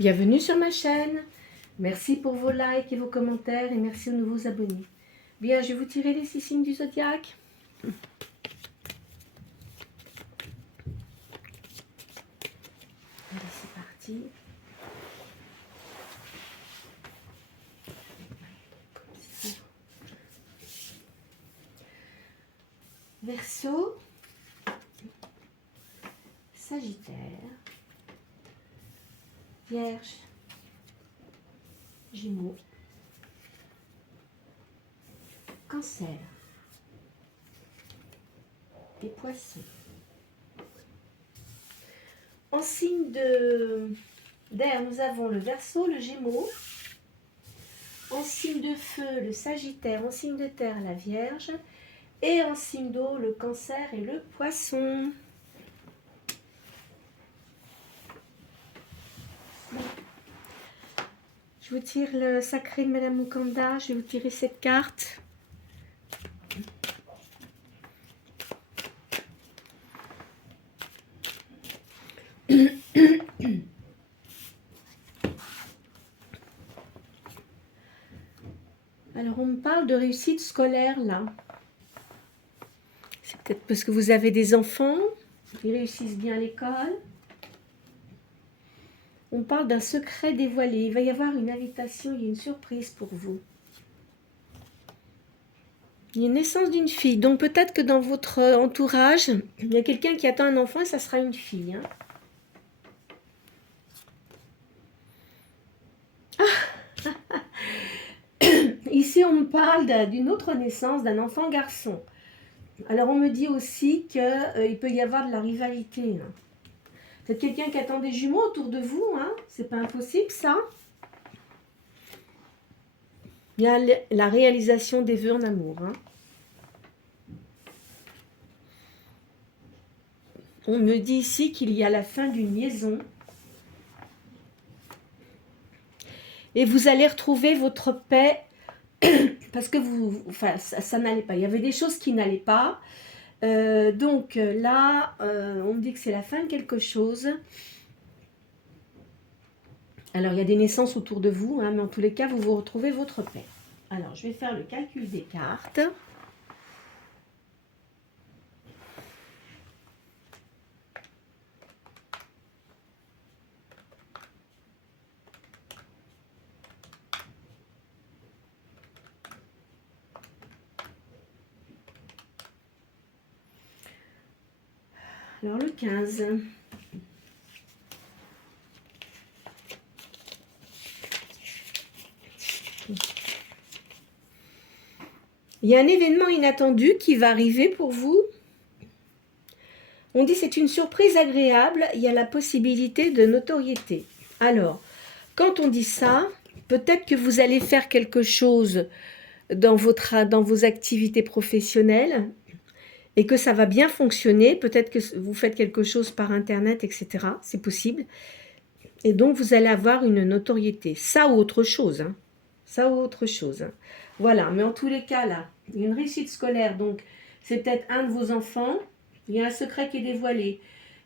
Bienvenue sur ma chaîne. Merci pour vos likes et vos commentaires et merci aux nouveaux abonnés. Bien, je vais vous tirer les 6 signes du zodiaque. Allez, c'est parti. Verseau, Sagittaire, Vierge, Gémeaux, Cancer et Poissons. En signe d'air, nous avons le Verseau, le Gémeaux. En signe de feu, le Sagittaire. En signe de terre, la Vierge. Et en signe d'eau, le Cancer et le Poisson. Je vous tire le sacré de Madame Mukanda. Je vais vous tirer cette carte. Alors, on me parle de réussite scolaire, là. C'est peut-être parce que vous avez des enfants. Ils réussissent bien à l'école. On parle d'un secret dévoilé. Il va y avoir une invitation, il y a une surprise pour vous. Il y a une naissance d'une fille. Donc, peut-être que dans votre entourage, il y a quelqu'un qui attend un enfant et ça sera une fille. Ici, on me parle d'une autre naissance, d'un enfant garçon. Alors, on me dit aussi qu'il peut y avoir de la rivalité. Peut-être quelqu'un qui attend des jumeaux autour de vous. C'est pas impossible, ça. Il y a la réalisation des vœux en amour. On me dit ici qu'il y a la fin d'une liaison. Et vous allez retrouver votre paix parce que ça n'allait pas. Il y avait des choses qui n'allaient pas. Donc là, on me dit que c'est la fin de quelque chose. Alors, il y a des naissances autour de vous, mais en tous les cas, vous retrouvez votre paix. Alors, je vais faire le calcul des cartes. Alors, le 15. Il y a un événement inattendu qui va arriver pour vous. On dit c'est une surprise agréable, il y a la possibilité de notoriété. Alors, quand on dit ça, peut-être que vous allez faire quelque chose dans vos activités professionnelles et que ça va bien fonctionner. Peut-être que vous faites quelque chose par Internet, etc. C'est possible. Et donc, vous allez avoir une notoriété. Ça ou autre chose. Ça ou autre chose. Voilà, mais en tous les cas, là, il y a une réussite scolaire. Donc, c'est peut-être un de vos enfants. Il y a un secret qui est dévoilé.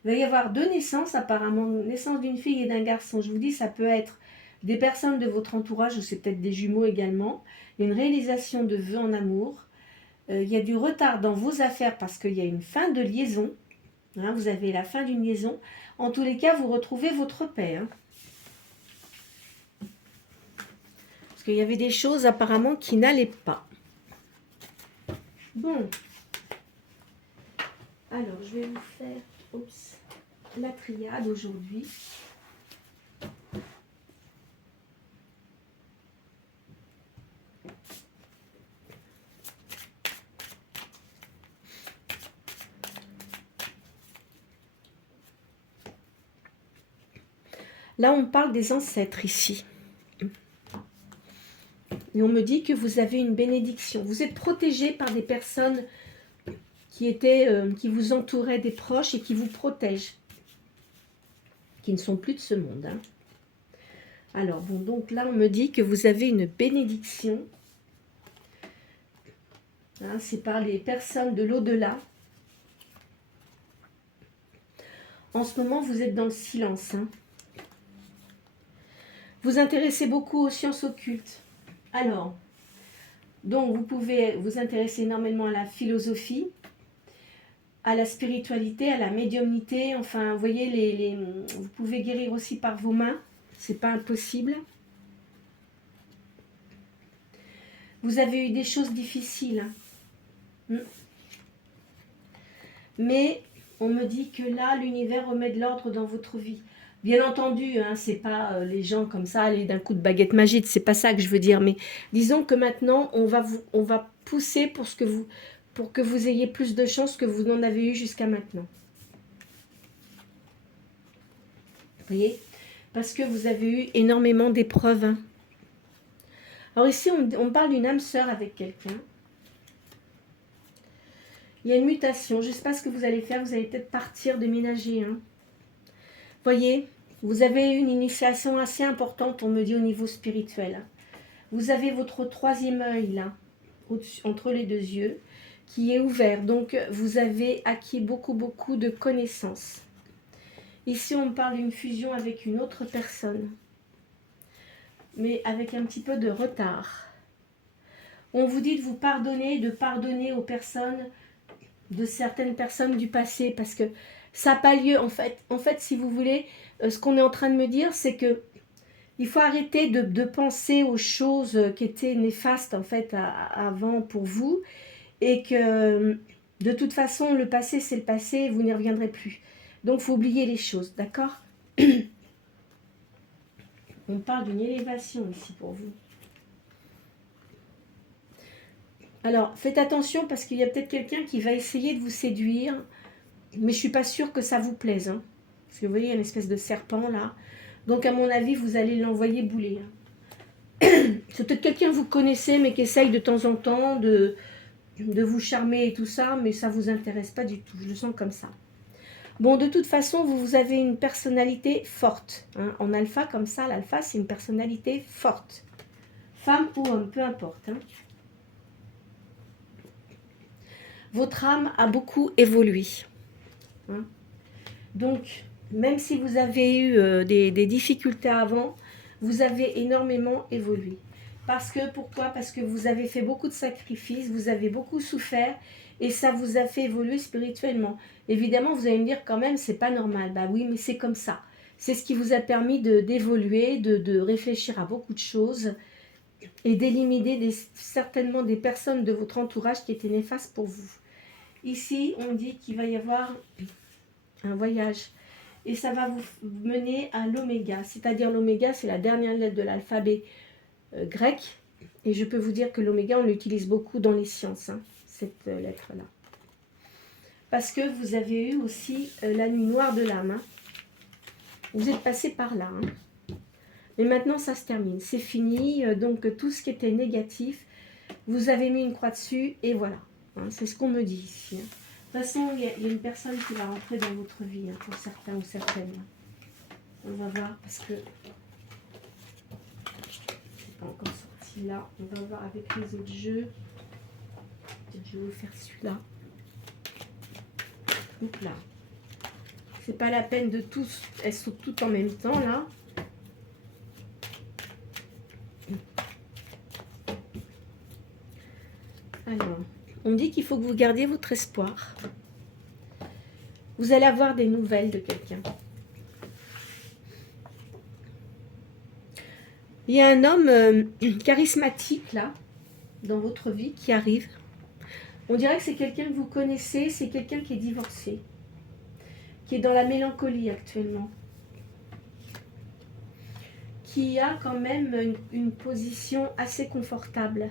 Il va y avoir 2 naissances, apparemment. Naissance d'une fille et d'un garçon. Je vous dis, ça peut être des personnes de votre entourage, ou c'est peut-être des jumeaux également. Il y a une réalisation de vœux en amour. Il y a du retard dans vos affaires parce qu'il y a une fin de liaison. Vous avez la fin d'une liaison. En tous les cas, vous retrouvez votre paix. Parce qu'il y avait des choses apparemment qui n'allaient pas. Bon. Alors, je vais vous faire la triade aujourd'hui. Là, on parle des ancêtres ici. Et on me dit que vous avez une bénédiction. Vous êtes protégé par des personnes qui vous entouraient, des proches et qui vous protègent. Qui ne sont plus de ce monde. Alors, bon, donc là, on me dit que vous avez une bénédiction. C'est par les personnes de l'au-delà. En ce moment, vous êtes dans le silence. Vous intéressez beaucoup aux sciences occultes. Alors, donc vous pouvez vous intéresser énormément à la philosophie, à la spiritualité, à la médiumnité. Enfin, vous voyez, vous pouvez guérir aussi par vos mains. C'est pas impossible. Vous avez eu des choses difficiles. Mais on me dit que là, l'univers remet de l'ordre dans votre vie. Bien entendu, hein, c'est pas les gens comme ça, aller d'un coup de baguette magique, c'est pas ça que je veux dire. Mais disons que maintenant, on va pousser pour que vous ayez plus de chance que vous n'en avez eu jusqu'à maintenant. Vous voyez? Parce que vous avez eu énormément d'épreuves. Hein. Alors ici, on parle d'une âme sœur avec quelqu'un. Il y a une mutation. Je ne sais pas ce que vous allez faire. Vous allez peut-être partir, déménager. Hein. Voyez, vous avez une initiation assez importante, on me dit, au niveau spirituel. Vous avez votre troisième œil, là, entre les deux yeux, qui est ouvert. Donc, vous avez acquis beaucoup de connaissances. Ici, on parle d'une fusion avec une autre personne, mais avec un petit peu de retard. On vous dit de vous pardonner, de pardonner aux personnes, de certaines personnes du passé, parce que ça n'a pas lieu. En fait, si vous voulez, ce qu'on est en train de me dire, c'est que il faut arrêter de penser aux choses qui étaient néfastes en fait avant pour vous, et que de toute façon, le passé, c'est le passé, et vous n'y reviendrez plus. Donc, il faut oublier les choses, d'accord? On parle d'une élévation ici pour vous. Alors, faites attention parce qu'il y a peut-être quelqu'un qui va essayer de vous séduire, mais je ne suis pas sûre que ça vous plaise. Hein. Parce que vous voyez, il y a une espèce de serpent là. Donc, à mon avis, vous allez l'envoyer bouler. Hein. C'est peut-être quelqu'un que vous connaissez, mais qui essaye de temps en temps de vous charmer et tout ça, mais ça ne vous intéresse pas du tout. Je le sens comme ça. Bon, de toute façon, vous avez une personnalité forte. Hein. En alpha, comme ça, l'alpha, c'est une personnalité forte. Femme ou homme, peu importe. Hein. Votre âme a beaucoup évolué. Hein. Donc, même si vous avez eu des difficultés avant, vous avez énormément évolué. Parce que, pourquoi? Parce que vous avez fait beaucoup de sacrifices, vous avez beaucoup souffert et ça vous a fait évoluer spirituellement. Évidemment, vous allez me dire quand même, c'est pas normal. Bah oui, mais c'est comme ça. C'est ce qui vous a permis d'évoluer, de réfléchir à beaucoup de choses et d'éliminer certainement des personnes de votre entourage qui étaient néfastes pour vous. Ici, on dit qu'il va y avoir un voyage. Et ça va vous mener à l'oméga. C'est-à-dire l'oméga, c'est la dernière lettre de l'alphabet grec. Et je peux vous dire que l'oméga, on l'utilise beaucoup dans les sciences, hein, cette lettre-là. Parce que vous avez eu aussi la nuit noire de l'âme. Hein. Vous êtes passé par là. Hein. Mais maintenant, ça se termine. C'est fini. Donc, tout ce qui était négatif, vous avez mis une croix dessus. Et voilà. Hein, c'est ce qu'on me dit ici. Hein. De toute façon, il y a une personne qui va rentrer dans votre vie, hein, pour certains ou certaines. On va voir, parce que c'est pas encore sorti là. On va voir avec les autres jeux. Je vais vous faire celui-là. Donc là. C'est pas la peine de tous. Elles sont toutes en même temps là. Alors, on dit qu'il faut que vous gardiez votre espoir. Vous allez avoir des nouvelles de quelqu'un. Il y a un homme charismatique là, dans votre vie, qui arrive. On dirait que c'est quelqu'un que vous connaissez, c'est quelqu'un qui est divorcé, qui est dans la mélancolie actuellement, qui a quand même une position assez confortable.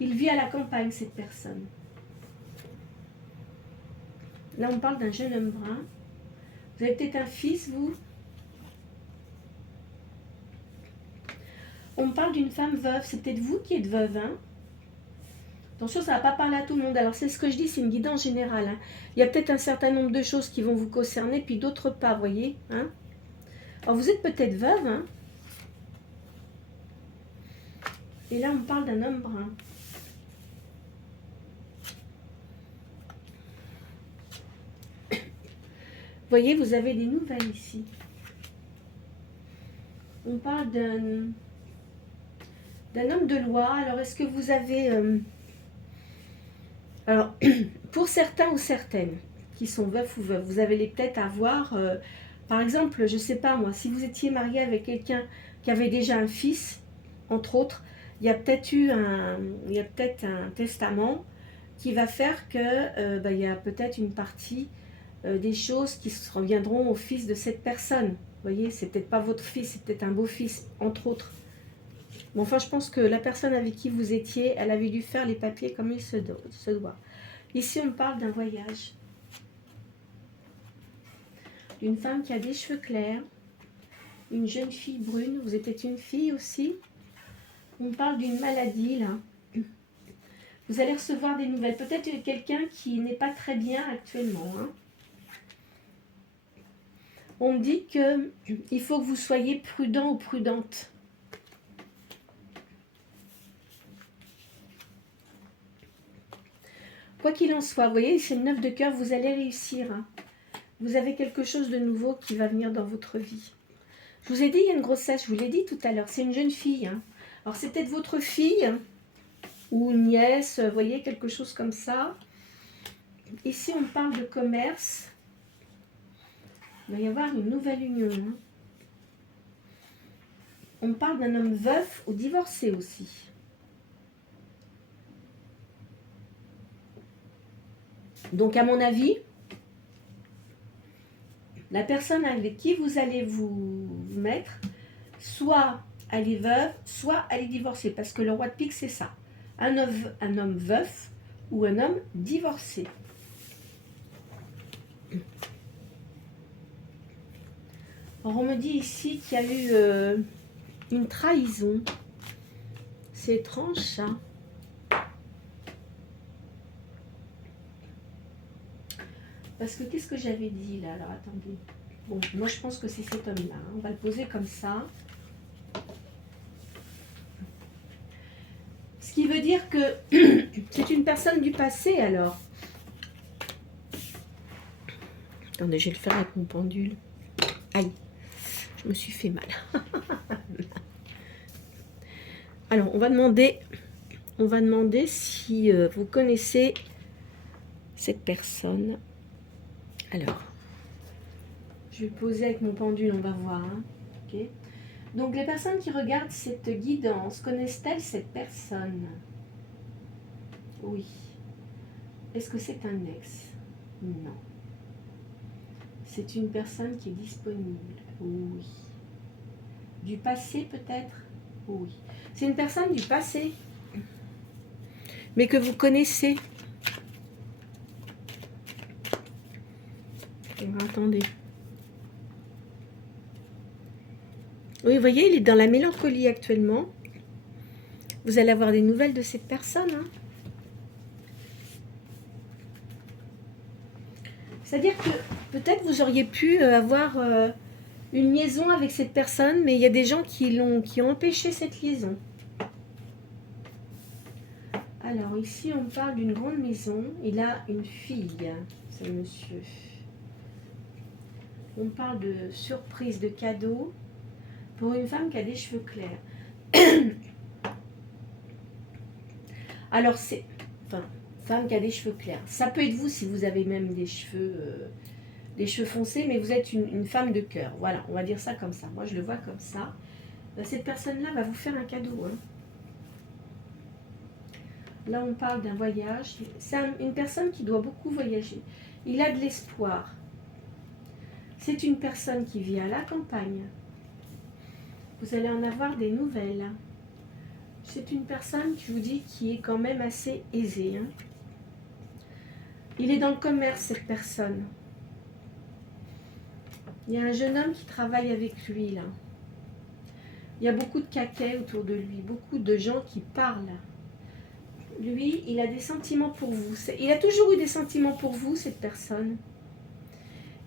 Il vit à la campagne, cette personne. Là, on parle d'un jeune homme brun. Vous avez peut-être un fils, vous? On me parle d'une femme veuve. C'est peut-être vous qui êtes veuve, hein? Attention, ça ne va pas parler à tout le monde. Alors, c'est ce que je dis, c'est une guidance générale. Hein. Il y a peut-être un certain nombre de choses qui vont vous concerner, puis d'autres pas, vous voyez, hein? Alors, vous êtes peut-être veuve, hein? Et là, on me parle d'un homme brun. Vous voyez, vous avez des nouvelles ici. On parle d'un homme de loi. Alors, est-ce que vous avez... alors, pour certains ou certaines qui sont veufs ou veuves, vous allez peut-être avoir... par exemple, je ne sais pas moi, si vous étiez marié avec quelqu'un qui avait déjà un fils, entre autres, il y a peut-être un testament qui va faire que il y a peut-être une partie des choses qui se reviendront au fils de cette personne. Vous voyez, c'est peut-être pas votre fils, c'est peut-être un beau-fils, entre autres. Bon, enfin, je pense que la personne avec qui vous étiez, elle avait dû faire les papiers comme il se doit. Ici, on parle d'un voyage. D'une femme qui a des cheveux clairs, une jeune fille brune, vous êtes peut-être une fille aussi. On parle d'une maladie, là. Vous allez recevoir des nouvelles. Peut-être quelqu'un qui n'est pas très bien actuellement. Hein. On me dit qu'il faut que vous soyez prudent ou prudente. Quoi qu'il en soit, vous voyez, c'est le 9 de cœur, vous allez réussir. Hein. Vous avez quelque chose de nouveau qui va venir dans votre vie. Je vous ai dit, il y a une grossesse, je vous l'ai dit tout à l'heure, c'est une jeune fille. Hein. Alors c'est peut-être votre fille ou une nièce, vous voyez, quelque chose comme ça. Ici, on parle de commerce. Il va y avoir une nouvelle union. Hein. On parle d'un homme veuf ou divorcé aussi. Donc, à mon avis, la personne avec qui vous allez vous mettre, soit elle est veuve, soit elle est divorcée. Parce que le roi de pique, c'est ça. Un homme veuf ou un homme divorcé. Alors, on me dit ici qu'il y a eu une trahison. C'est étrange, ça. Parce que qu'est-ce que j'avais dit là? Alors attendez. Bon, moi je pense que c'est cet homme-là. Hein. On va le poser comme ça. Ce qui veut dire que c'est une personne du passé alors. Attendez, je vais le faire avec mon pendule. Aïe, je me suis fait mal. Alors, on va demander si vous connaissez cette personne. Alors, je vais poser avec mon pendule, on va voir. Hein. Okay. Donc, les personnes qui regardent cette guidance, connaissent-elles cette personne? Oui. Est-ce que c'est un ex? Non. C'est une personne qui est disponible? Oui. Du passé peut-être? Oui. C'est une personne du passé, mais que vous connaissez. Attendez. Oui, vous voyez, il est dans la mélancolie actuellement. Vous allez avoir des nouvelles de cette personne. Hein. C'est-à-dire que peut-être vous auriez pu avoir une liaison avec cette personne, mais il y a des gens qui ont empêché cette liaison. Alors ici, on parle d'une grande maison. Il a une fille, ce monsieur. On parle de surprise, de cadeau pour une femme qui a des cheveux clairs. Alors c'est... Enfin, femme qui a des cheveux clairs. Ça peut être vous si vous avez même des cheveux foncés, mais vous êtes une femme de cœur. Voilà, on va dire ça comme ça. Moi, je le vois comme ça. Cette personne-là va vous faire un cadeau. Hein. Là, on parle d'un voyage. C'est une personne qui doit beaucoup voyager. Il a de l'espoir. C'est une personne qui vit à la campagne. Vous allez en avoir des nouvelles. C'est une personne, je vous dis, qui est quand même assez aisée. Hein. Il est dans le commerce, cette personne. Il y a un jeune homme qui travaille avec lui, là. Il y a beaucoup de caquets autour de lui, beaucoup de gens qui parlent. Lui, il a des sentiments pour vous. Il a toujours eu des sentiments pour vous, cette personne.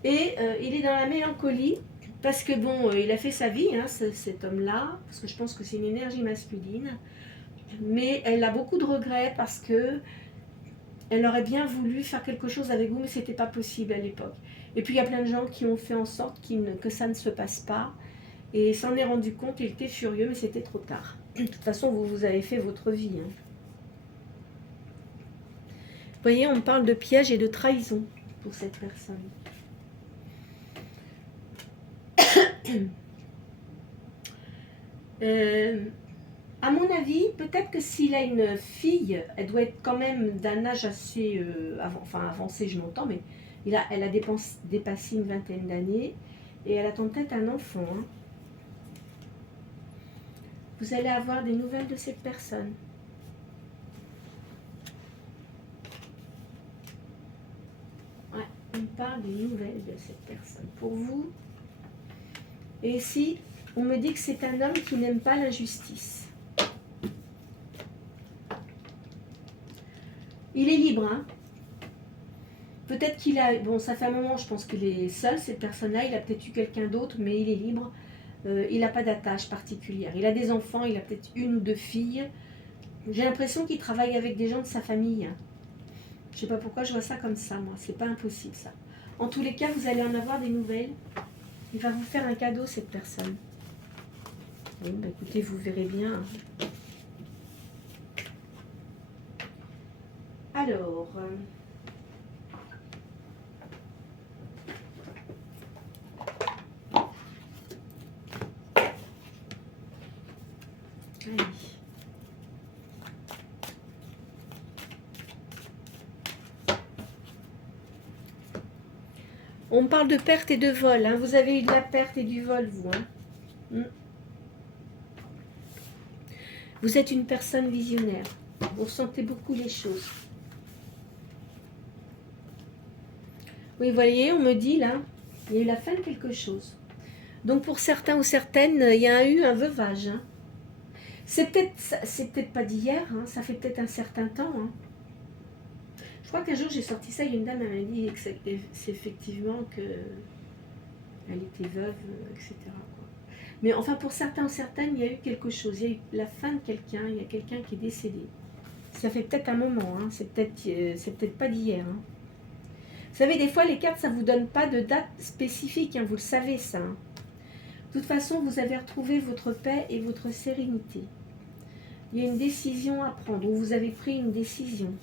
Et il est dans la mélancolie, parce que bon, il a fait sa vie, hein, cet homme-là, parce que je pense que c'est une énergie masculine. Mais elle a beaucoup de regrets parce que elle aurait bien voulu faire quelque chose avec vous, mais ce n'était pas possible à l'époque. Et puis il y a plein de gens qui ont fait en sorte que ça ne se passe pas. Et il s'en est rendu compte, il était furieux, mais c'était trop tard. De toute façon, vous avez fait votre vie. Hein. Vous voyez, on parle de piège et de trahison pour cette personne. À mon avis, peut-être que s'il a une fille, elle doit être quand même d'un âge assez avancé, je m'entends, mais elle a dépassé une vingtaine d'années et elle attend peut-être un enfant. Hein. Vous allez avoir des nouvelles de cette personne. Ouais, on parle des nouvelles de cette personne. Pour vous, et ici, on me dit que c'est un homme qui n'aime pas l'injustice. Il est libre, hein. Peut-être qu'il a... Bon, ça fait un moment, je pense qu'il est seul, cette personne-là. Il a peut-être eu quelqu'un d'autre, mais il est libre. Il n'a pas d'attache particulière. Il a des enfants, il a peut-être une ou deux filles. J'ai l'impression qu'il travaille avec des gens de sa famille. Je ne sais pas pourquoi je vois ça comme ça, moi. C'est pas impossible, ça. En tous les cas, vous allez en avoir des nouvelles. Il va vous faire un cadeau, cette personne. Bon, bah écoutez, vous verrez bien. Alors... allez. On parle de perte et de vol. Hein. Vous avez eu de la perte et du vol, vous. Hein. Vous êtes une personne visionnaire. Vous ressentez beaucoup les choses. Oui, vous voyez, on me dit là, il y a eu la fin de quelque chose. Donc pour certains ou certaines, il y a eu un veuvage. Hein. C'est peut-être pas d'hier, hein, ça fait peut-être un certain temps. Hein. Je crois qu'un jour j'ai sorti ça, il y a une dame, elle m'a dit que c'est effectivement qu'elle était veuve, etc. Mais enfin pour certains ou certaines, il y a eu quelque chose, il y a eu la fin de quelqu'un, il y a quelqu'un qui est décédé. Ça fait peut-être un moment, hein, c'est peut-être pas d'hier. Hein. Vous savez, des fois les cartes, ça ne vous donne pas de date spécifique, hein, vous le savez ça. Hein. De toute façon, vous avez retrouvé votre paix et votre sérénité. Il y a une décision à prendre, ou vous avez pris une décision.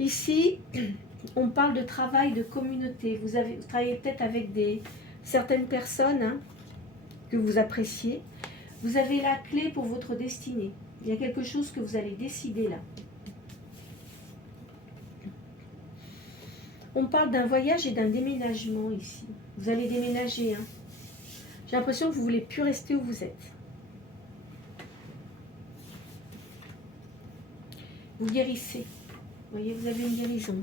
Ici, on parle de travail de communauté. Vous travaillez peut-être avec certaines personnes hein, que vous appréciez. Vous avez la clé pour votre destinée. Il y a quelque chose que vous allez décider là. On parle d'un voyage et d'un déménagement ici. Vous allez déménager. Hein. J'ai l'impression que vous ne voulez plus rester où vous êtes. Vous guérissez. Vous voyez, vous avez une guérison.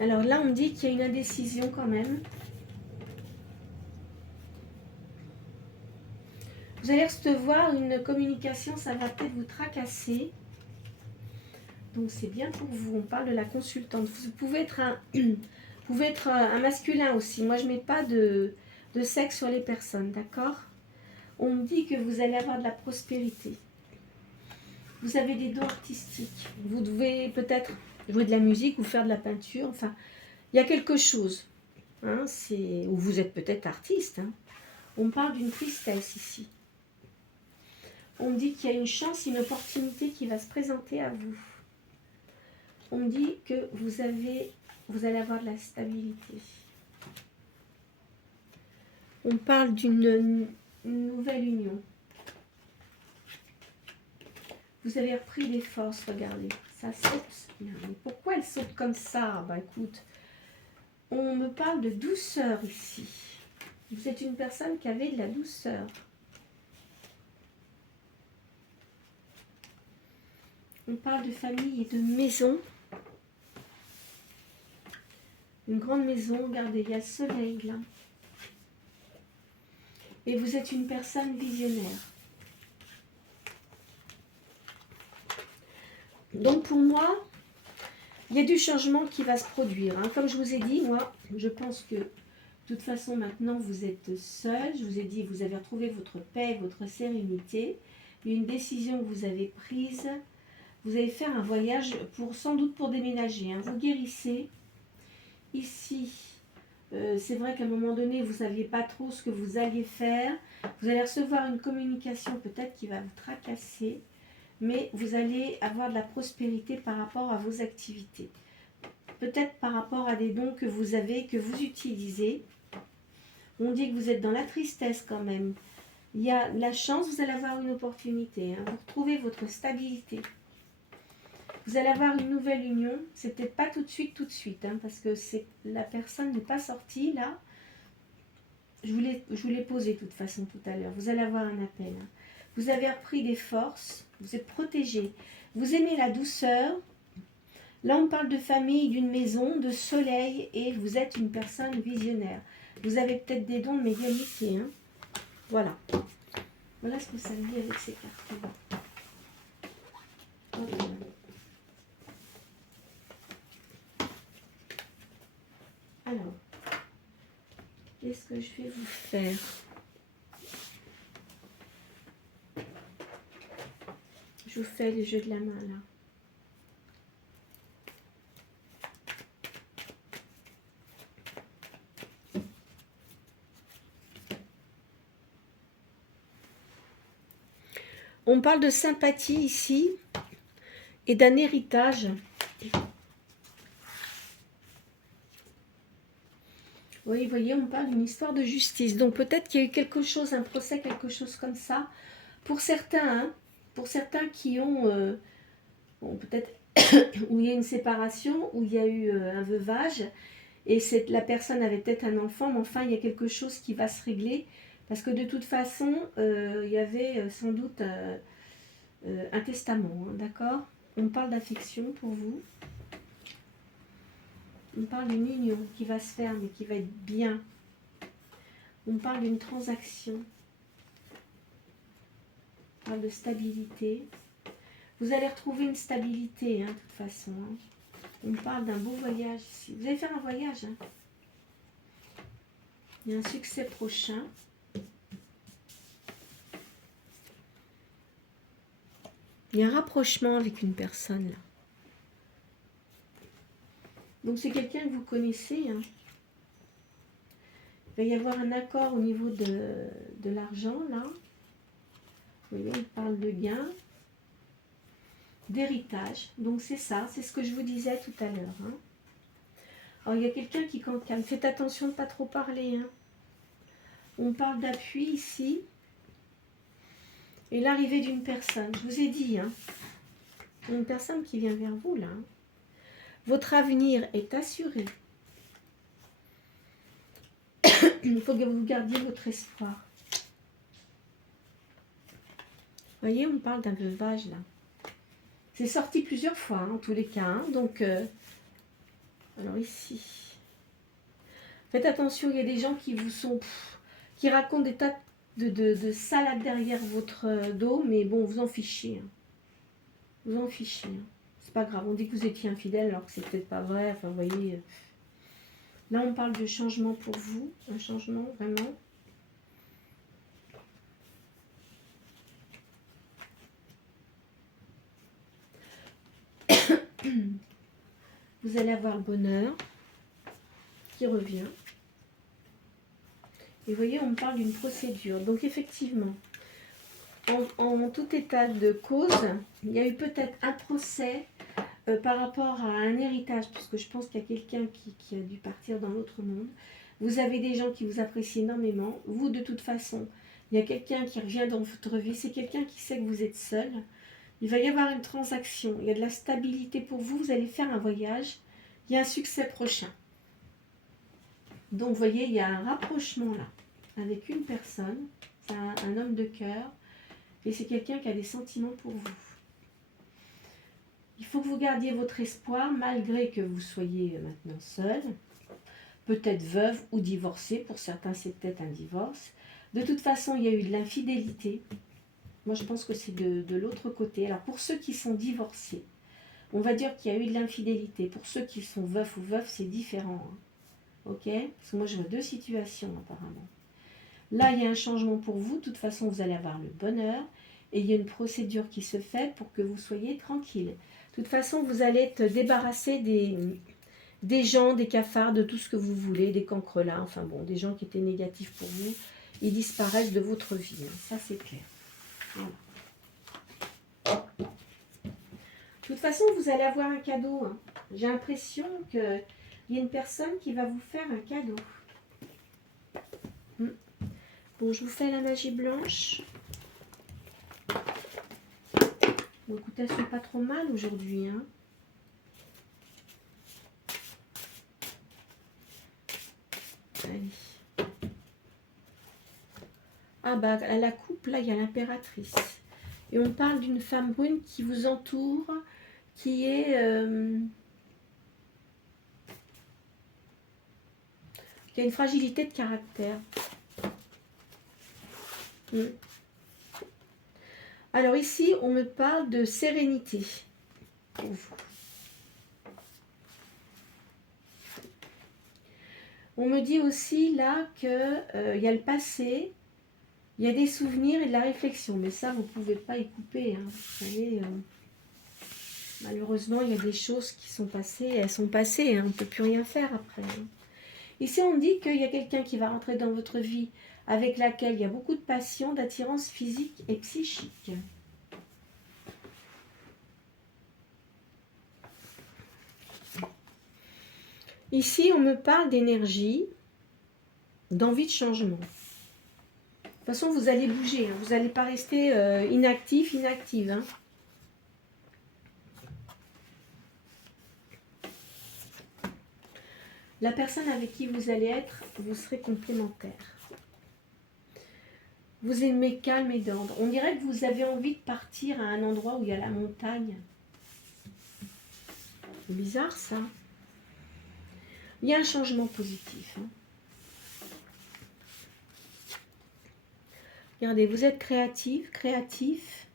Alors là, on me dit qu'il y a une indécision quand même. Vous allez recevoir une communication, ça va peut-être vous tracasser. Donc c'est bien pour vous. On parle de la consultante. Vous pouvez être un masculin aussi. Moi, je ne mets pas de sexe sur les personnes, d'accord? On me dit que vous allez avoir de la prospérité. Vous avez des dons artistiques. Vous devez peut-être jouer de la musique ou faire de la peinture. Enfin, il y a quelque chose. Hein, ou vous êtes peut-être artiste. Hein. On parle d'une tristesse ici. On me dit qu'il y a une chance, une opportunité qui va se présenter à vous. On me dit que vous allez avoir de la stabilité. On parle d'une nouvelle union. Vous avez repris des forces, regardez. Ça saute. Mais pourquoi elle saute comme ça? Bah écoute, on me parle de douceur ici. Vous êtes une personne qui avait de la douceur. On parle de famille et de maison. Une grande maison, regardez, il y a le soleil là. Et vous êtes une personne visionnaire. Donc pour moi, il y a du changement qui va se produire. Hein. Comme je vous ai dit, moi, je pense que de toute façon maintenant vous êtes seul. Je vous ai dit, vous avez retrouvé votre paix, votre sérénité. Il y a une décision que vous avez prise. Vous allez faire un voyage sans doute pour déménager. Hein. Vous guérissez. Ici, C'est vrai qu'à un moment donné, vous ne saviez pas trop ce que vous alliez faire. Vous allez recevoir une communication peut-être qui va vous tracasser, mais vous allez avoir de la prospérité par rapport à vos activités. Peut-être par rapport à des dons que vous avez, que vous utilisez. On dit que vous êtes dans la tristesse quand même. Il y a la chance, vous allez avoir une opportunité. Vous retrouvez votre stabilité. Vous allez avoir une nouvelle union. C'est peut-être pas tout de suite, parce que la personne n'est pas sortie là. Je vous l'ai posé de toute façon tout à l'heure. Vous allez avoir un appel. Vous avez repris des forces. Vous êtes protégé. Vous aimez la douceur. Là, on parle de famille, d'une maison, de soleil, et vous êtes une personne visionnaire. Vous avez peut-être des dons de médiumnité. Voilà. Voilà ce que ça me dit avec ces cartes-là. Okay. Alors, qu'est-ce que je vais vous faire? Je vous fais les jeux de la main, là. On parle de sympathie ici et d'un héritage. Oui, vous voyez, on parle d'une histoire de justice. Donc peut-être qu'il y a eu quelque chose, un procès, quelque chose comme ça. Pour certains, pour certains qui ont, peut-être, où il y a une séparation, où il y a eu un veuvage, et la personne avait peut-être un enfant, mais enfin, il y a quelque chose qui va se régler. Parce que de toute façon, il y avait sans doute un testament, d'accord? On parle d'affection pour vous. On parle d'une union qui va se faire, mais qui va être bien. On parle d'une transaction. On parle de stabilité. Vous allez retrouver une stabilité, de toute façon. On parle d'un beau voyage ici. Vous allez faire un voyage. Il y a un succès prochain. Il y a un rapprochement avec une personne, là. Donc c'est quelqu'un que vous connaissez. Il va y avoir un accord au niveau de l'argent, là. Vous voyez, on parle de gain, d'héritage. Donc c'est ça, c'est ce que je vous disais tout à l'heure. Alors il y a quelqu'un qui cancane. Faites attention de ne pas trop parler. On parle d'appui ici. Et l'arrivée d'une personne. Je vous ai dit, une personne qui vient vers vous, là. Votre avenir est assuré. Il faut que vous gardiez votre espoir. Vous voyez, on parle d'un veuvage, là. C'est sorti plusieurs fois, en tous les cas. Donc, alors ici. Faites attention, il y a des gens qui vous sont... qui racontent des tas de salades derrière votre dos, mais bon, vous en fichez. Vous en fichez. C'est pas grave, on dit que vous étiez infidèle alors que c'est peut-être pas vrai. Enfin, vous voyez... Là, on parle de changement pour vous. Un changement, vraiment. Vous allez avoir le bonheur qui revient. Et vous voyez, on parle d'une procédure. Donc, effectivement, en tout état de cause, il y a eu peut-être un procès par rapport à un héritage, puisque je pense qu'il y a quelqu'un qui a dû partir dans l'autre monde. Vous avez des gens qui vous apprécient énormément. Vous, de toute façon, il y a quelqu'un qui revient dans votre vie. C'est quelqu'un qui sait que vous êtes seul. Il va y avoir une transaction. Il y a de la stabilité pour vous. Vous allez faire un voyage. Il y a un succès prochain. Donc, vous voyez, il y a un rapprochement là, avec une personne. C'est un homme de cœur. Et c'est quelqu'un qui a des sentiments pour vous. Il faut que vous gardiez votre espoir, malgré que vous soyez maintenant seul. Peut-être veuve ou divorcée. Pour certains, c'est peut-être un divorce. De toute façon, il y a eu de l'infidélité. Moi, je pense que c'est de l'autre côté. Alors, pour ceux qui sont divorcés, on va dire qu'il y a eu de l'infidélité. Pour ceux qui sont veufs ou veuves, c'est différent. Ok? Parce que moi, je vois deux situations, apparemment. Là, il y a un changement pour vous. De toute façon, vous allez avoir le bonheur. Et il y a une procédure qui se fait pour que vous soyez tranquille. De toute façon, vous allez être débarrassé des gens, des cafards, de tout ce que vous voulez, des cancrelats, enfin bon, des gens qui étaient négatifs pour vous, ils disparaissent de votre vie, hein, ça c'est clair. Voilà. De toute façon, vous allez avoir un cadeau. Hein. J'ai l'impression qu'il y a une personne qui va vous faire un cadeau. Bon, je vous fais la magie blanche. Bon, écoutez, elles sont pas trop mal aujourd'hui. Hein. Allez. Ah bah, à la coupe, là, il y a l'impératrice. Et on parle d'une femme brune qui vous entoure, qui est... qui a une fragilité de caractère. Alors ici, on me parle de sérénité pour vous. On me dit aussi là qu'il y a le passé, il y a des souvenirs et de la réflexion. Mais ça, vous ne pouvez pas y couper. Hein. Vous savez, malheureusement, il y a des choses qui sont passées et elles sont passées. Hein. On ne peut plus rien faire après. Hein. Ici, on me dit qu'il y a quelqu'un qui va rentrer dans votre vie avec laquelle il y a beaucoup de passion, d'attirance physique et psychique. Ici, on me parle d'énergie, d'envie de changement. De toute façon, vous allez bouger. Hein. Vous n'allez pas rester inactive. Hein. La personne avec qui vous allez être, vous serez complémentaire. Vous aimez calme et d'ordre. On dirait que vous avez envie de partir à un endroit où il y a la montagne. C'est bizarre ça. Il y a un changement positif. Hein. Regardez, vous êtes créatif.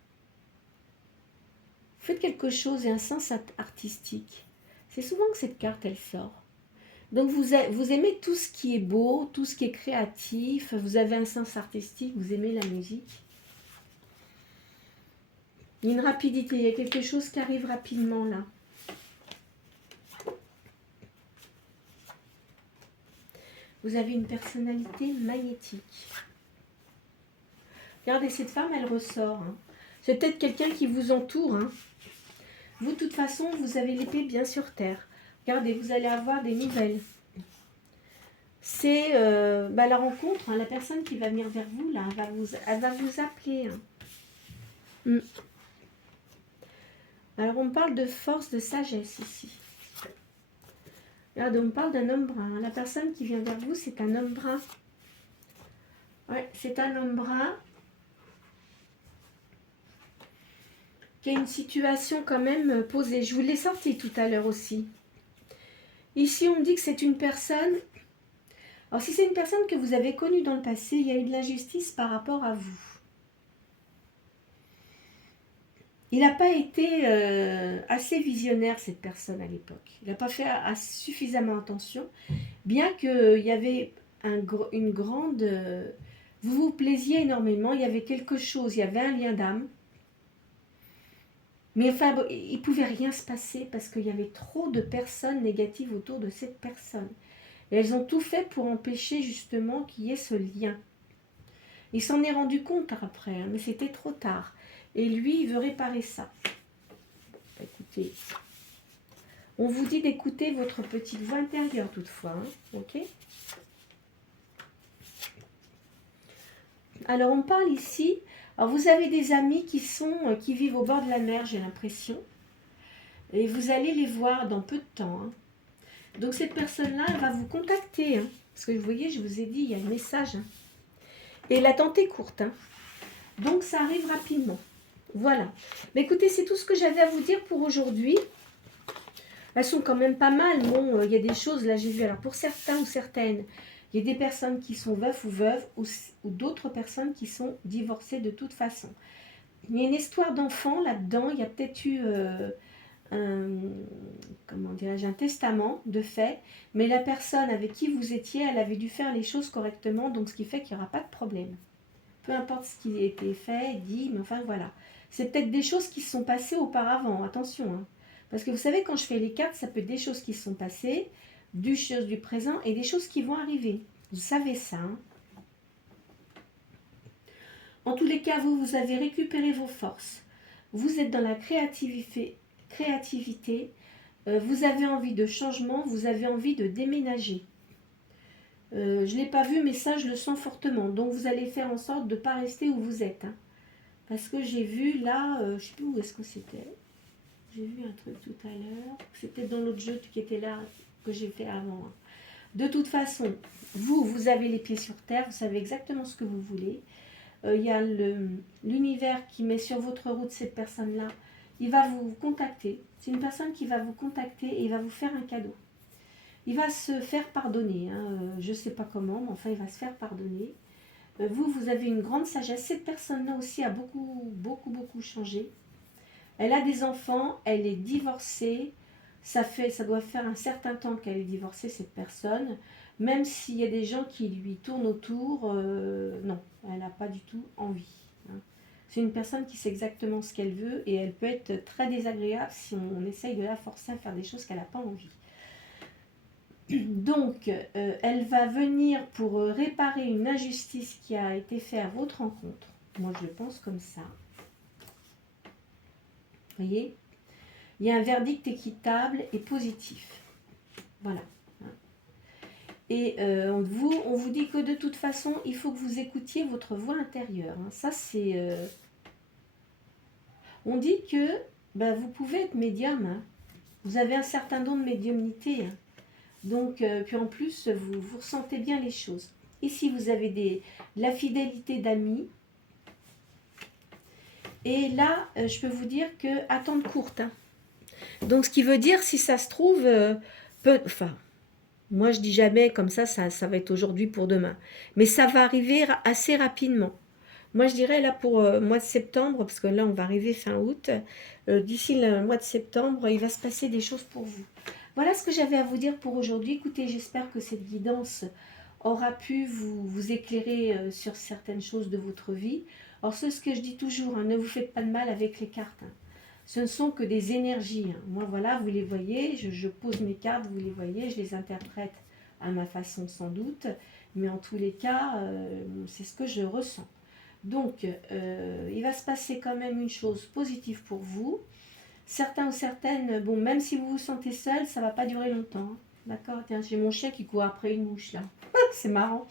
Faites quelque chose et un sens artistique. C'est souvent que cette carte, elle sort. Donc vous aimez tout ce qui est beau, tout ce qui est créatif, vous avez un sens artistique, vous aimez la musique. Il y a une rapidité, il y a quelque chose qui arrive rapidement là. Vous avez une personnalité magnétique. Regardez, cette femme, elle ressort. Hein. C'est peut-être quelqu'un qui vous entoure. Hein. Vous, de toute façon, vous avez l'épée bien sur terre. Regardez, vous allez avoir des nouvelles. C'est la rencontre, hein, la personne qui va venir vers vous, là, elle va vous appeler. Hein. Alors, on parle de force, de sagesse ici. Regardez, on parle d'un homme brun. Hein. La personne qui vient vers vous, c'est un homme brun. Ouais, c'est un homme brun qui a une situation quand même posée. Je vous l'ai sorti tout à l'heure aussi. Ici, on me dit que c'est une personne... Alors, si c'est une personne que vous avez connue dans le passé, il y a eu de l'injustice par rapport à vous. Il n'a pas été assez visionnaire, cette personne, à l'époque. Il n'a pas fait suffisamment attention, bien qu'il y avait une grande... vous vous plaisiez énormément, il y avait quelque chose, il y avait un lien d'âme. Mais enfin, il ne pouvait rien se passer parce qu'il y avait trop de personnes négatives autour de cette personne. Et elles ont tout fait pour empêcher justement qu'il y ait ce lien. Il s'en est rendu compte après, hein, mais c'était trop tard. Et lui, il veut réparer ça. Écoutez, on vous dit d'écouter votre petite voix intérieure toutefois, hein, ok? Alors, on parle ici... Alors, vous avez des amis qui vivent au bord de la mer, j'ai l'impression. Et vous allez les voir dans peu de temps. Hein. Donc, cette personne-là, elle va vous contacter. Hein, parce que vous voyez, je vous ai dit, il y a le message. Hein. Et l'attente est courte. Hein. Donc, ça arrive rapidement. Voilà. Mais écoutez, c'est tout ce que j'avais à vous dire pour aujourd'hui. Elles sont quand même pas mal. Bon, il y a des choses, là, j'ai vu. Alors, pour certains ou certaines... Il y a des personnes qui sont veufs ou veuves ou d'autres personnes qui sont divorcées de toute façon. Il y a une histoire d'enfant là-dedans. Il y a peut-être eu un testament de fait. Mais la personne avec qui vous étiez, elle avait dû faire les choses correctement. Donc, ce qui fait qu'il n'y aura pas de problème. Peu importe ce qui a été fait, dit, mais enfin voilà. C'est peut-être des choses qui se sont passées auparavant. Attention, hein. Parce que vous savez, quand je fais les cartes, ça peut être des choses qui sont passées, des choses du présent et des choses qui vont arriver. Vous savez ça, hein. En tous les cas, vous avez récupéré vos forces. Vous êtes dans la créativité, vous avez envie de changement, vous avez envie de déménager. Je ne l'ai pas vu, mais ça, je le sens fortement. Donc, vous allez faire en sorte de ne pas rester où vous êtes, hein. Parce que j'ai vu là, je ne sais plus où est-ce que c'était. J'ai vu un truc tout à l'heure. C'était dans l'autre jeu qui était là, que j'ai fait avant, hein. De toute façon, vous avez les pieds sur terre, vous savez exactement ce que vous voulez. Il y a l'univers qui met sur votre route cette personne-là. Il va vous contacter. C'est une personne qui va vous contacter et il va vous faire un cadeau. Il va se faire pardonner, hein. Je ne sais pas comment, mais enfin, il va se faire pardonner. Vous avez une grande sagesse. Cette personne-là aussi a beaucoup changé. Elle a des enfants, elle est divorcée. Ça doit faire un certain temps qu'elle est divorcée, cette personne. Même s'il y a des gens qui lui tournent autour, non, elle n'a pas du tout envie, hein. C'est une personne qui sait exactement ce qu'elle veut et elle peut être très désagréable si on essaye de la forcer à faire des choses qu'elle n'a pas envie. Donc, elle va venir pour réparer une injustice qui a été faite à votre rencontre. Moi, je le pense comme ça. Vous voyez ? Il y a un verdict équitable et positif. Voilà. Et on vous dit que de toute façon, il faut que vous écoutiez votre voix intérieure, hein. Ça, c'est... On dit que vous pouvez être médium, hein. Vous avez un certain don de médiumnité, hein. Donc, puis en plus, vous ressentez bien les choses. Ici, vous avez la fidélité d'amis. Et là, je peux vous dire que attente courte, hein. Donc, ce qui veut dire, si ça se trouve, moi, je dis jamais comme ça va être aujourd'hui pour demain. Mais ça va arriver assez rapidement. Moi, je dirais là pour mois de septembre, parce que là, on va arriver fin août. D'ici le mois de septembre, il va se passer des choses pour vous. Voilà ce que j'avais à vous dire pour aujourd'hui. Écoutez, j'espère que cette guidance aura pu vous éclairer sur certaines choses de votre vie. Alors, c'est ce que je dis toujours, hein, ne vous faites pas de mal avec les cartes, hein. Ce ne sont que des énergies, hein. Moi, voilà, vous les voyez, je pose mes cartes, vous les voyez, je les interprète à ma façon sans doute, mais en tous les cas, c'est ce que je ressens. Donc, il va se passer quand même une chose positive pour vous. Certains ou certaines, bon, même si vous vous sentez seul, ça ne va pas durer longtemps, hein. D'accord ? Tiens, j'ai mon chien qui court après une mouche, là. C'est marrant.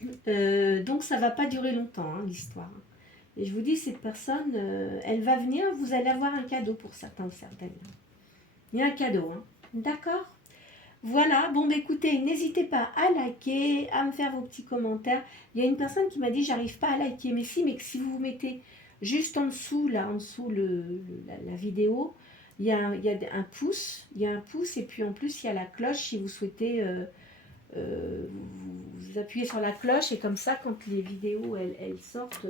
Donc, ça ne va pas durer longtemps, hein, l'histoire. Et je vous dis, cette personne, elle va venir, vous allez avoir un cadeau pour certains ou certaines. Il y a un cadeau, hein. D'accord ? Voilà, bon, écoutez, n'hésitez pas à liker, à me faire vos petits commentaires. Il y a une personne qui m'a dit, j'arrive pas à liker, mais que si vous vous mettez juste en dessous, là, en dessous la vidéo, il y a un pouce, et puis en plus, il y a la cloche si vous souhaitez, vous appuyez sur la cloche, et comme ça, quand les vidéos, elles sortent...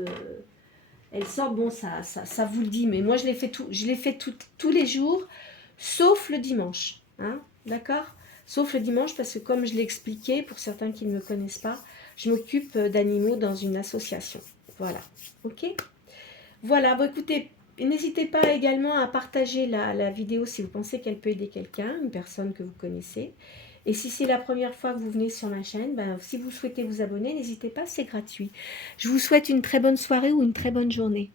bon, ça vous le dit, mais moi je l'ai fait tous les jours, sauf le dimanche, hein, d'accord ? Sauf le dimanche, parce que comme je l'ai expliqué, pour certains qui ne me connaissent pas, je m'occupe d'animaux dans une association. Voilà, ok ? Voilà, bon écoutez, n'hésitez pas également à partager la vidéo si vous pensez qu'elle peut aider quelqu'un, une personne que vous connaissez. Et si c'est la première fois que vous venez sur ma chaîne, si vous souhaitez vous abonner, n'hésitez pas, c'est gratuit. Je vous souhaite une très bonne soirée ou une très bonne journée.